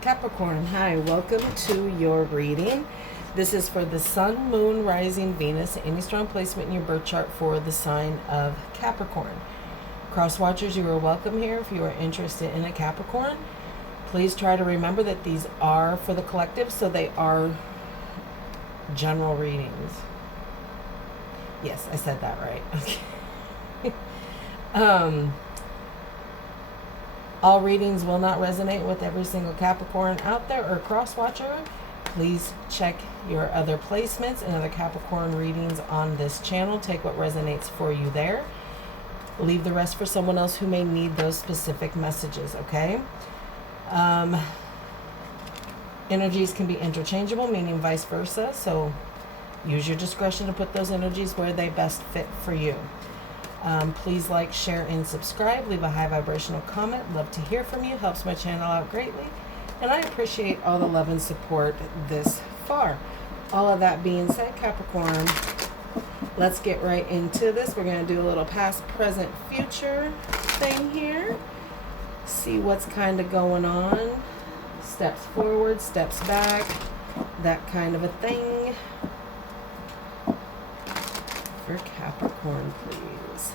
Capricorn, hi, welcome to your reading. This is for the Sun, Moon, Rising, Venus, any strong placement in your birth chart for the sign of Capricorn. Crosswatchers, you are welcome here. If you are interested in a Capricorn, please try to remember that these are for the collective, so they are general readings. Yes, I said that right. Okay. All readings will not resonate with every single Capricorn out there or crosswatcher. Please check your other placements and other Capricorn readings on this channel. Take what resonates for you there. Leave the rest for someone else who may need those specific messages, okay? Energies can be interchangeable, meaning vice versa. So use your discretion to put those energies where they best fit for you. Please like, share, and subscribe. Leave a high vibrational comment. Love to hear from you. Helps my channel out greatly. And I appreciate all the love and support this far. All of that being said, Capricorn, let's get right into this. We're going to do a little past, present, future thing here. See what's kind of going on. Steps forward, steps back. That kind of a thing. For Capricorn, please.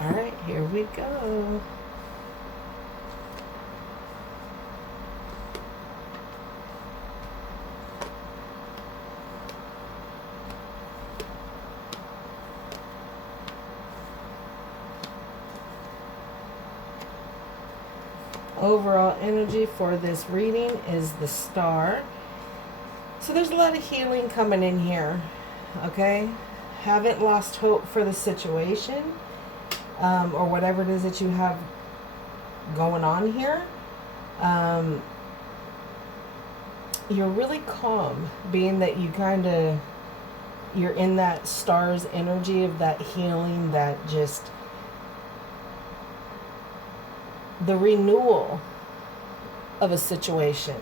All right, here we go. Overall energy for this reading is the Star. So there's a lot of healing coming in here, okay? Haven't lost hope for the situation, or whatever it is that you have going on here. You're really calm, being that you're in that Star's energy of that healing, that just the renewal of a situation,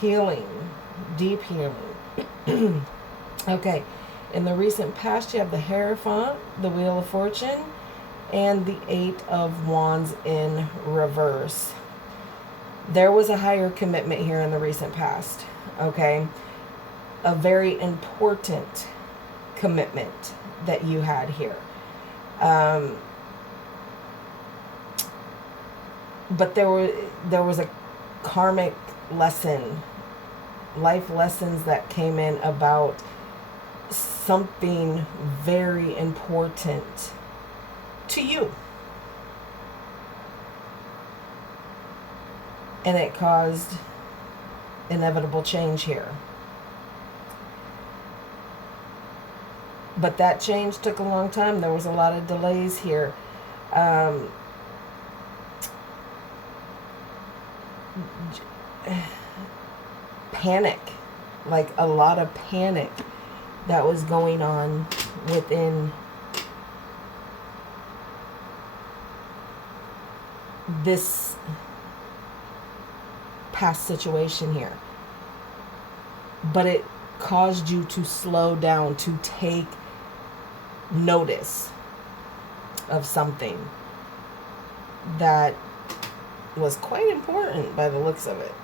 healing, deep healing. Okay, in the recent past, you have the Hierophant, the Wheel of Fortune, and the Eight of Wands in reverse. There was a higher commitment here in the recent past, okay? A very important commitment that you had here. But there was a karmic lesson, life lessons that came in about something very important to you. And it caused inevitable change here. But that change took a long time. There was a lot of delays here. Panic, like a lot of panic that was going on within this past situation here. But it caused you to slow down, to take notice of something that was quite important by the looks of it.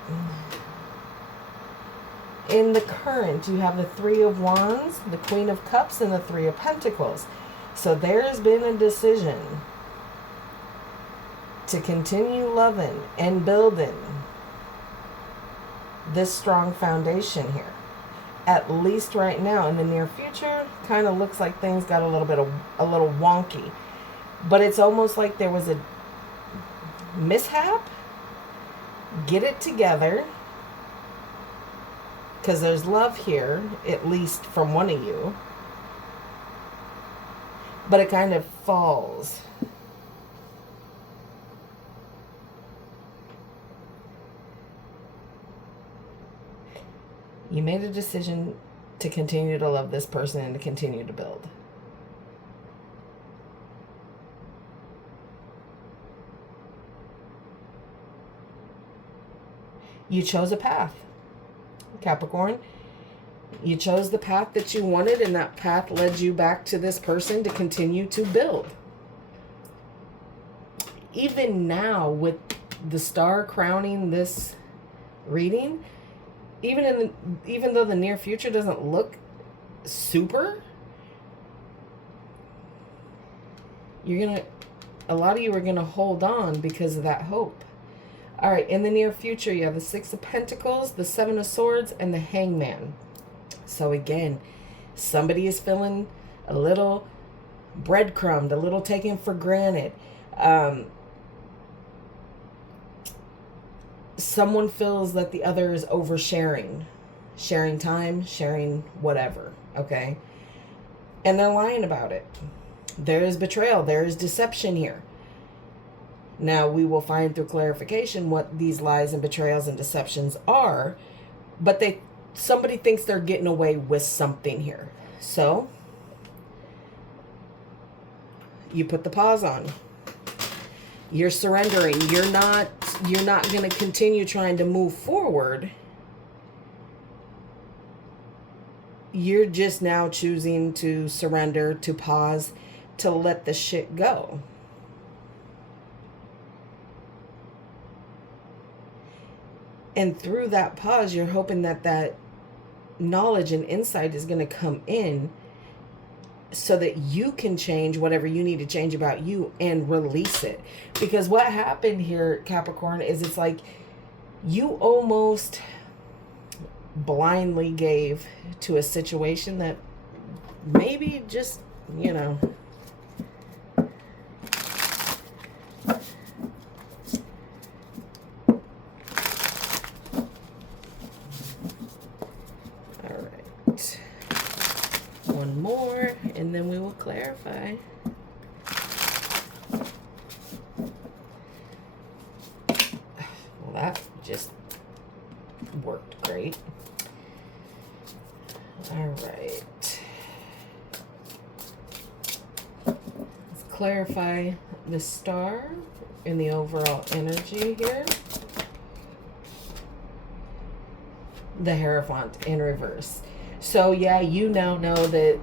In the current, you have the Three of Wands, the Queen of Cups, and the Three of Pentacles. So there's been a decision to continue loving and building this strong foundation here. At least right now. In the near future, kind of looks like things got a little wonky. But it's almost like there was a mishap. Get it together, because there's love here, at least from one of you, but it kind of falls. You made a decision to continue to love this person and to continue to build. You chose a path, Capricorn. You chose the path that you wanted, and that path led you back to this person to continue to build. Even now, with the star crowning this reading, even though the near future doesn't look super, a lot of you are gonna hold on because of that hope. All right, in the near future, you have the Six of Pentacles, the Seven of Swords, and the Hangman. So again, somebody is feeling a little breadcrumbed, a little taken for granted. Someone feels that the other is oversharing, sharing time, sharing whatever, okay? And they're lying about it. There is betrayal. There is deception here. Now, we will find through clarification what these lies and betrayals and deceptions are, but somebody thinks they're getting away with something here. So, you put the pause on. You're surrendering. You're not going to continue trying to move forward. You're just now choosing to surrender, to pause, to let the shit go. And through that pause, you're hoping that knowledge and insight is going to come in so that you can change whatever you need to change about you and release it. Because what happened here, Capricorn, is it's like you almost blindly gave to a situation that maybe just, one more, and then we will clarify. Well, that just worked great. All right. Let's clarify the star in the overall energy here. The Hierophant in reverse. So, yeah, you now know that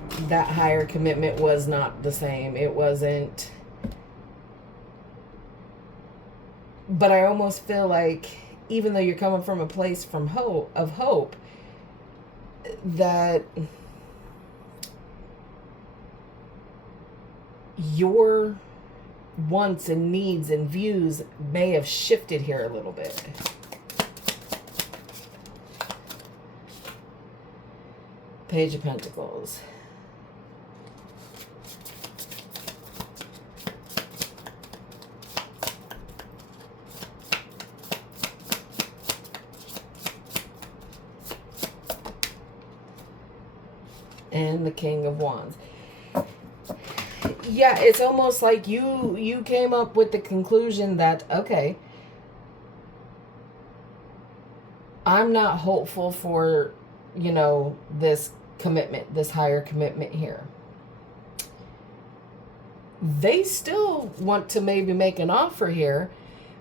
higher commitment was not the same. It wasn't. But I almost feel like, even though you're coming from a place of hope, that your wants and needs and views may have shifted here a little bit. Page of Pentacles. And the King of Wands. Yeah, it's almost like you came up with the conclusion that, okay, I'm not hopeful for, this commitment, this higher commitment here. They still want to maybe make an offer here,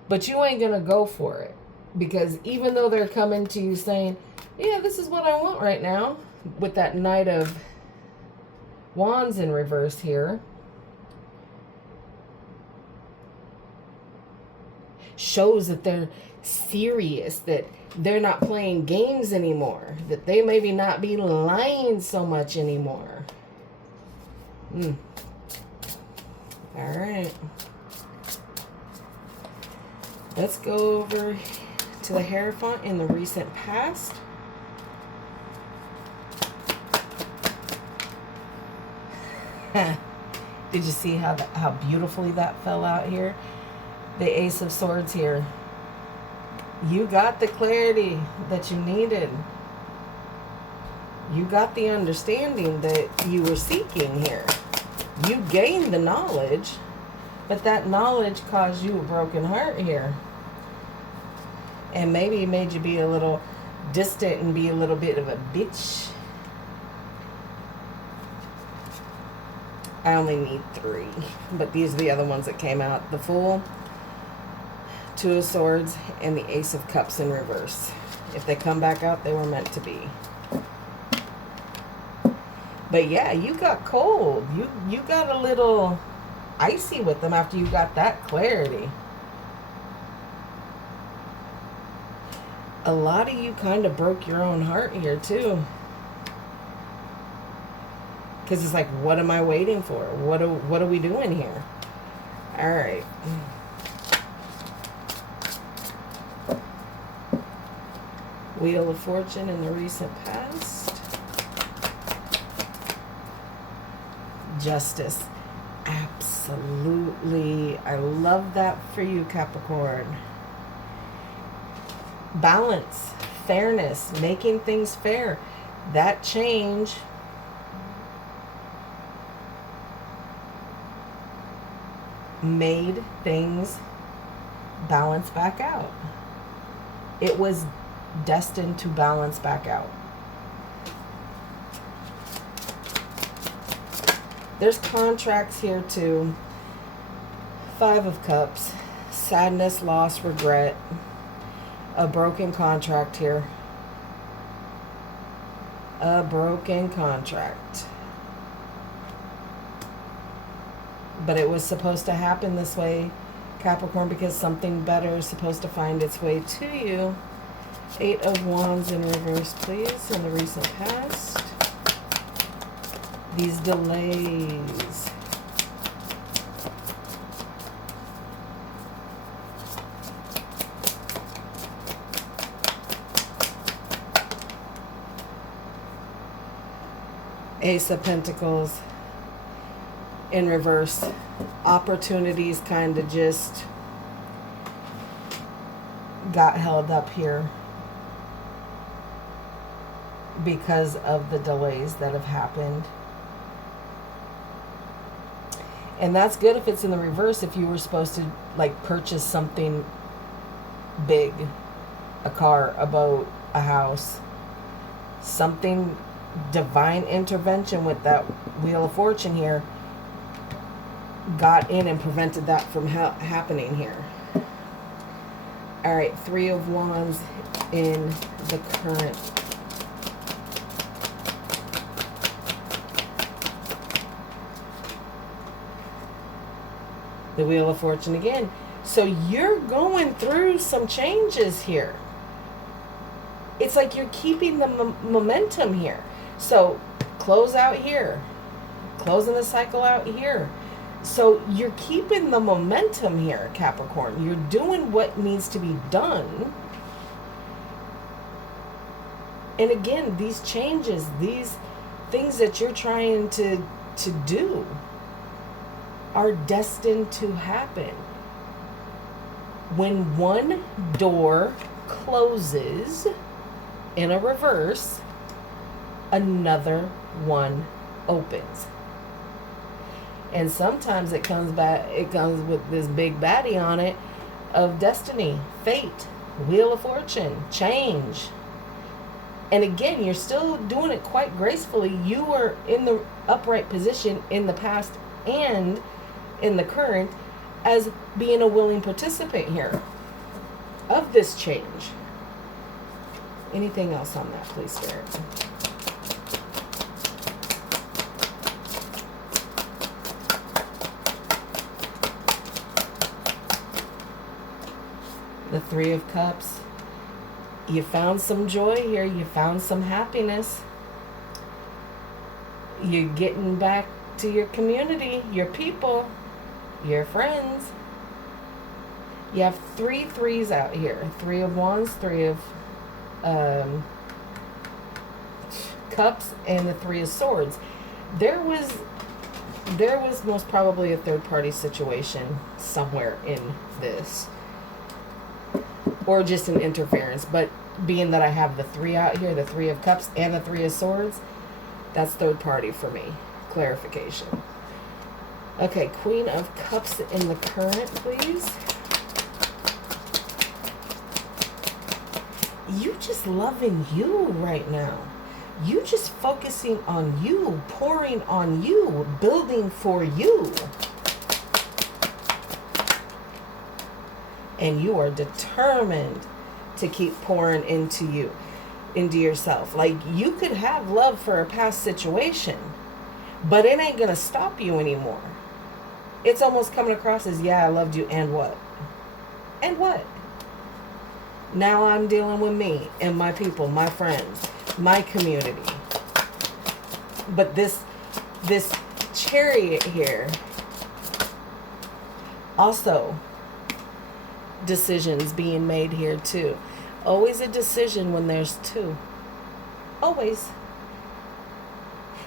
but you ain't gonna go for it, because even though they're coming to you saying, yeah, this is what I want right now, with that Knight of Wands in reverse here, shows that they're serious, that they're not playing games anymore, that they maybe not be lying so much anymore. All right. Let's go over to the Hierophant in the recent past. Did you see how beautifully that fell out here? The Ace of Swords here. You got the clarity that you needed. You got the understanding that you were seeking here. You gained the knowledge, but that knowledge caused you a broken heart here. And maybe it made you be a little distant and be a little bit of a bitch. I only need 3, but these are the other ones that came out. The Fool, Two of Swords, and the Ace of Cups in reverse. If they come back out, they were meant to be. But yeah, you got cold. You got a little icy with them after you got that clarity. A lot of you kind of broke your own heart here too. Because it's like, what am I waiting for? What are we doing here? All right. Wheel of Fortune in the recent past. Justice. Absolutely. I love that for you, Capricorn. Balance, fairness, making things fair. That change made things balance back out. It was destined to balance back out. There's contracts here too. Five of Cups, sadness, loss, regret, a broken contract here. A broken contract. But it was supposed to happen this way, Capricorn, because something better is supposed to find its way to you. Eight of Wands in reverse, please, in the recent past. These delays. Ace of Pentacles in reverse. Opportunities kind of just got held up here because of the delays that have happened. And that's good if it's in the reverse, if you were supposed to like purchase something big, a car, a boat, a house, something, divine intervention with that Wheel of Fortune here got in and prevented that from happening here. All right, Three of Wands in the current. The Wheel of Fortune again. So you're going through some changes here. It's like you're keeping the momentum here. So close out here. Closing the cycle out here. So you're keeping the momentum here, Capricorn. You're doing what needs to be done. And again, these changes, these things that you're trying to do are destined to happen. When one door closes in a reverse, another one opens. And sometimes it comes with this big baddie on it of destiny, fate, Wheel of Fortune, change. And again, you're still doing it quite gracefully. You were in the upright position in the past and in the current as being a willing participant here of this change. Anything else on that, please, Spirit? The Three of Cups. You found some joy here. You found some happiness. You're getting back to your community, your people, your friends. You have three threes out here. Three of Wands, Three of Cups, and the Three of Swords. There was most probably a third party situation somewhere in this. Or just an interference. But being that I have the three out here, the Three of Cups and the Three of Swords, that's third party for me. Clarification. Okay, Queen of Cups in the current, please. You just loving you right now. You just focusing on you, pouring on you, building for you. And you are determined to keep pouring into you, into yourself. Like, you could have love for a past situation, but it ain't going to stop you anymore. It's almost coming across as, yeah, I loved you, and what? And what? Now I'm dealing with me and my people, my friends, my community. But this Chariot here, also decisions being made here too. Always a decision when there's two. Always.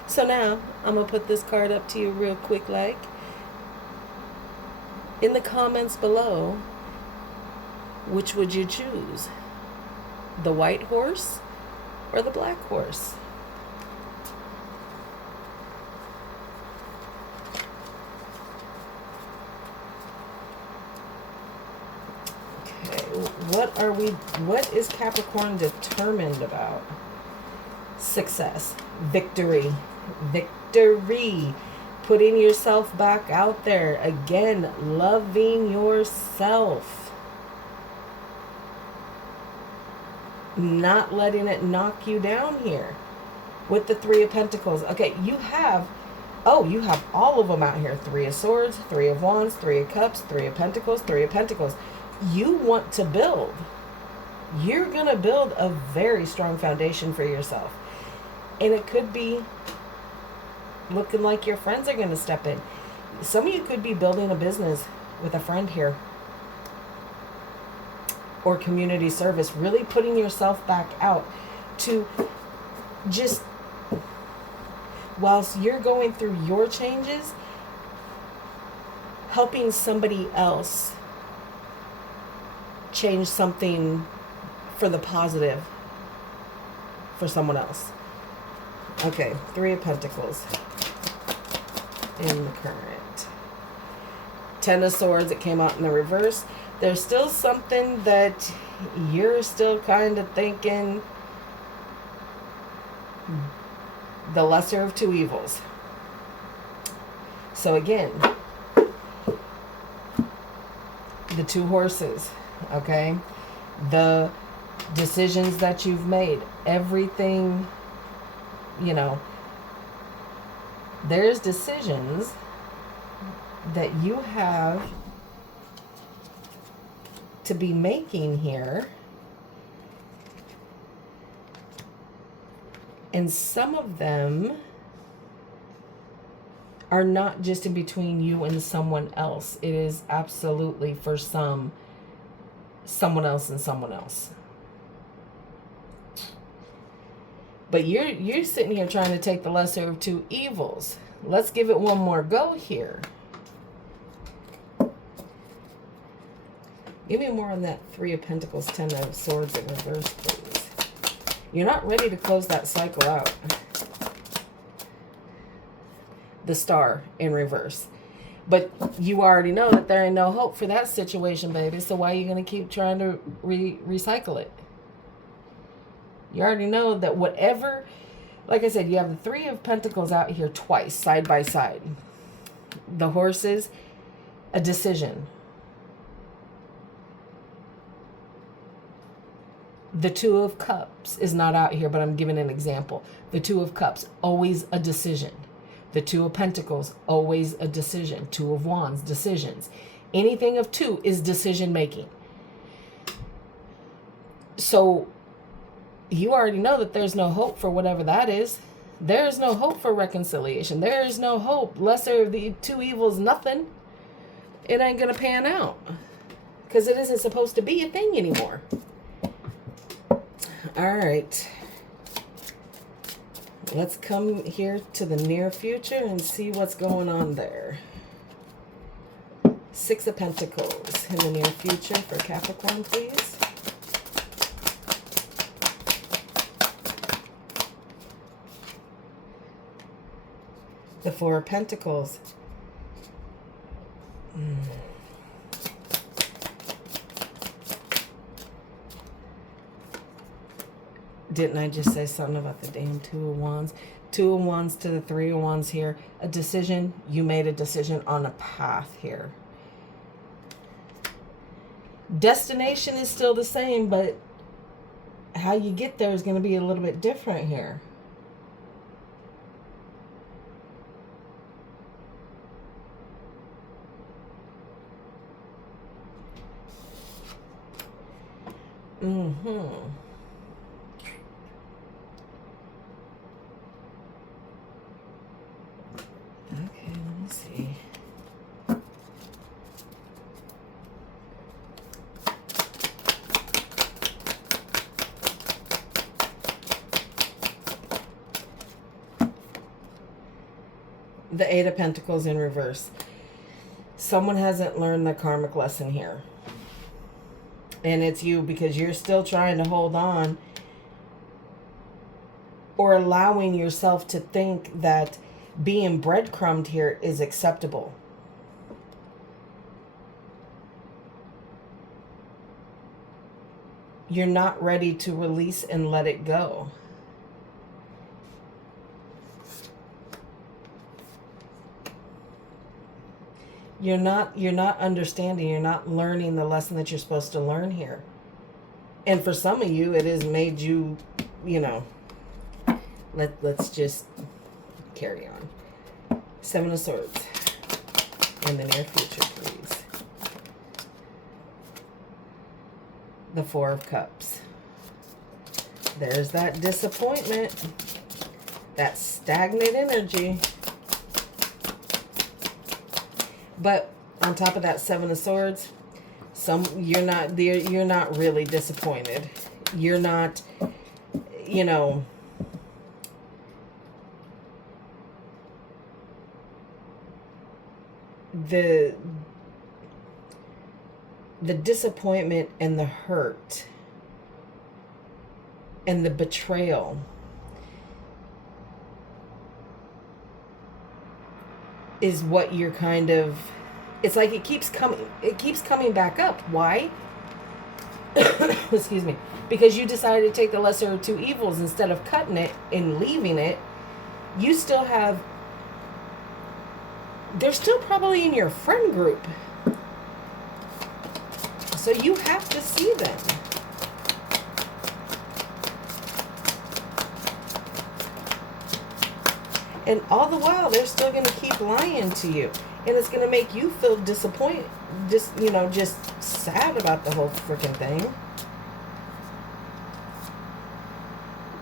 So now I'm going to put this card up to you real quick, like. In the comments below, which would you choose? The white horse or the black horse? Okay, what is Capricorn determined about? Success, victory, victory. Putting yourself back out there. Again, loving yourself. Not letting it knock you down here. With the Three of Pentacles. Okay, you have all of them out here. Three of Swords, Three of Wands, Three of Cups, Three of Pentacles, Three of Pentacles. You want to build. You're going to build a very strong foundation for yourself. And it could be looking like your friends are going to step in. Some of you could be building a business with a friend here. Or community service. Really putting yourself back out to just, whilst you're going through your changes, helping somebody else change something for the positive for someone else. Okay, Three of Pentacles in the current. Ten of Swords, it came out in the reverse. There's still something that you're still kind of thinking the lesser of two evils. So again, the two horses, okay? The decisions that you've made, everything, you know, there's decisions that you have to be making here. And some of them are not just in between you and someone else. It is absolutely for someone else and someone else. But you're sitting here trying to take the lesser of two evils. Let's give it one more go here. Give me more on that Three of Pentacles, Ten of Swords in reverse, please. You're not ready to close that cycle out. The Star in reverse. But you already know that there ain't no hope for that situation, baby. So why are you going to keep trying to recycle it? You already know that whatever, like I said, you have the Three of Pentacles out here twice, side by side. The horses, a decision. The Two of Cups is not out here, but I'm giving an example. The Two of Cups, always a decision. The Two of Pentacles, always a decision. Two of Wands, decisions. Anything of two is decision making. So you already know that there's no hope for whatever that is. There is no hope for reconciliation. There is no hope. Lesser of the two evils, nothing. It ain't going to pan out. Because it isn't supposed to be a thing anymore. All right. Let's come here to the near future and see what's going on there. Six of Pentacles in the near future for Capricorn, please. The Four of Pentacles. Didn't I just say something about the damn Two of Wands? Two of Wands to the Three of Wands here. A decision. You made a decision on a path here. Destination is still the same, but how you get there is going to be a little bit different here. Okay, let me see. The Eight of Pentacles in reverse. Someone hasn't learned the karmic lesson here. And it's you, because you're still trying to hold on or allowing yourself to think that being breadcrumbed here is acceptable. You're not ready to release and let it go. You're not understanding, you're not learning the lesson that you're supposed to learn here. And for some of you, it has made you, you know, let's just carry on. Seven of Swords in the near future, please. The Four of Cups. There's that disappointment, that stagnant energy. But on top of that Seven of Swords, you're not really disappointed. You're not, you know, the disappointment and the hurt and the betrayal is what you're kind of, it's like it keeps coming back up. Why? Excuse me. Because you decided to take the lesser of two evils instead of cutting it and leaving it. You still have, they're still probably in your friend group. So you have to see them. And all the while, they're still going to keep lying to you. And it's going to make you feel disappointed, just sad about the whole freaking thing.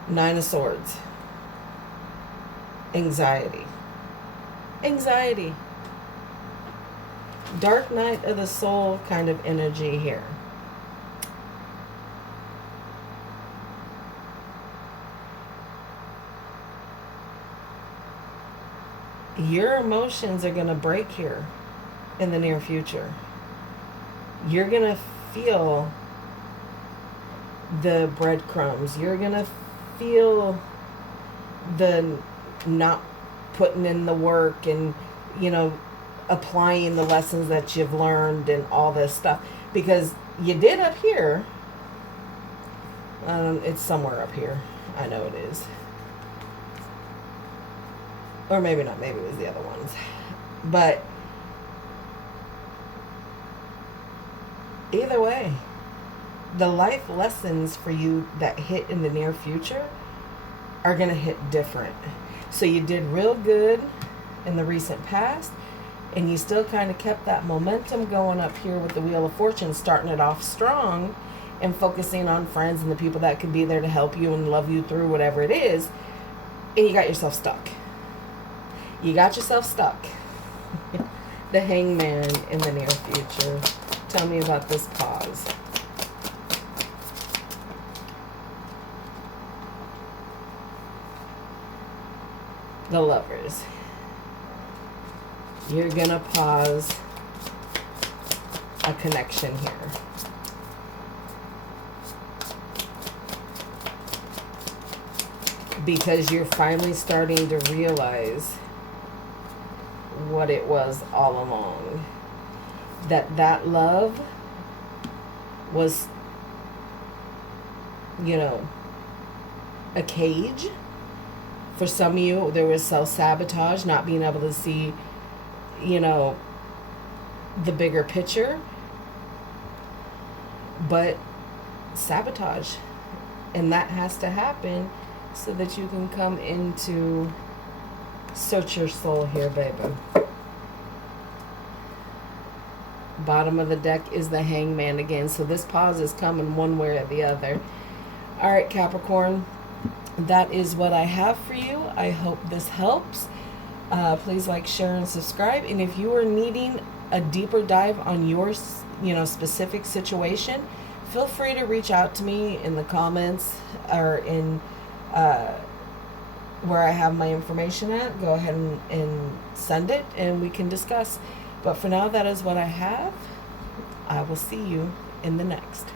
Nine of Swords. Anxiety. Anxiety. Dark night of the soul kind of energy here. Your emotions are going to break here in the near future. You're going to feel the breadcrumbs. You're going to feel the not putting in the work and, applying the lessons that you've learned and all this stuff. Because you did up here. It's somewhere up here. I know it is. Or maybe not. Maybe it was the other ones. But either way, the life lessons for you that hit in the near future are going to hit different. So you did real good in the recent past, and you still kind of kept that momentum going up here with the Wheel of Fortune, starting it off strong and focusing on friends and the people that can be there to help you and love you through whatever it is. And you got yourself stuck. You got yourself stuck. The Hangman in the near future. Tell me about this pause. The Lovers. You're gonna pause a connection here. Because you're finally starting to realize what it was all along. That love was, a cage. For some of you, there was self-sabotage, not being able to see, the bigger picture. but sabotage. And that has to happen so that you can come into search your soul here, baby. Bottom of the deck is the Hangman again. So this pause is coming one way or the other. All right, Capricorn, that is what I have for you. I hope this helps. Please like, share, and subscribe. And if you are needing a deeper dive on your, specific situation, feel free to reach out to me in the comments or in where I have my information at. Go ahead and send it and we can discuss. But for now, that is what I have. I will see you in the next.